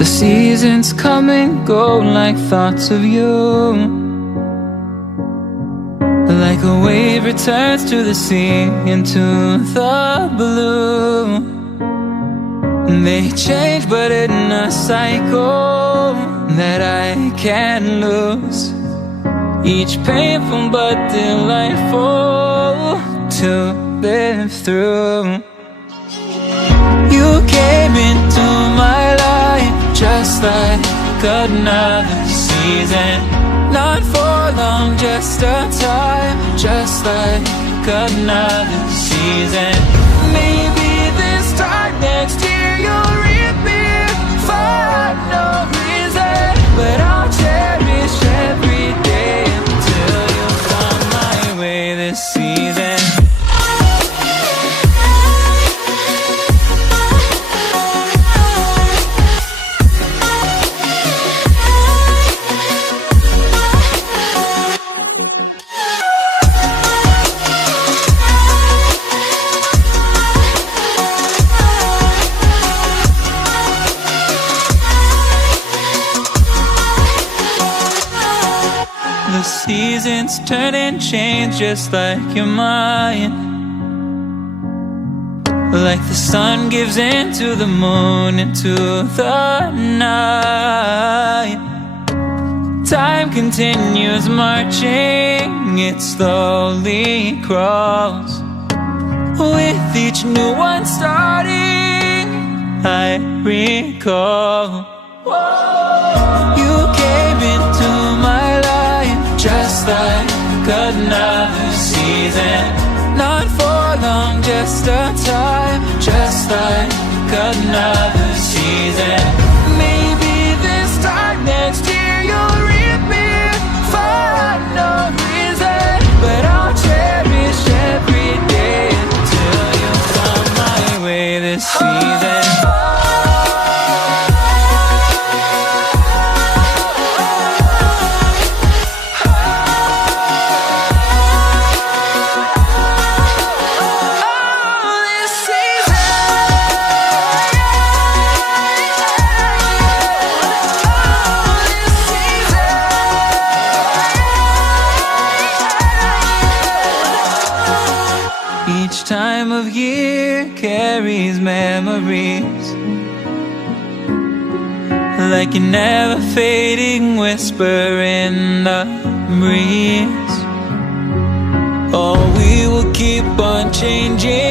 The seasons come and go like thoughts of you, like a wave returns to the sea into the blue. They change but in a cycle that I can't lose, each painful but delightful to live through. You came into my life just like another season, not for long, just a time, just like another season. Maybe this time next year you'll reappear for no reason, but I'll cherish every day until you come my way this season. The seasons turn and change just like your mind, like the sun gives into the moon, into the night. Time continues marching, it slowly crawls, with each new one starting, I recall. You came into my life just like another season, not for long, just a time, just like another season. Maybe this time next year you'll reappear for no reason, but I'll cherish every day until you come my way this season. Each time of year carries memories, like a never fading whisper in the breeze. Oh, we will keep on changing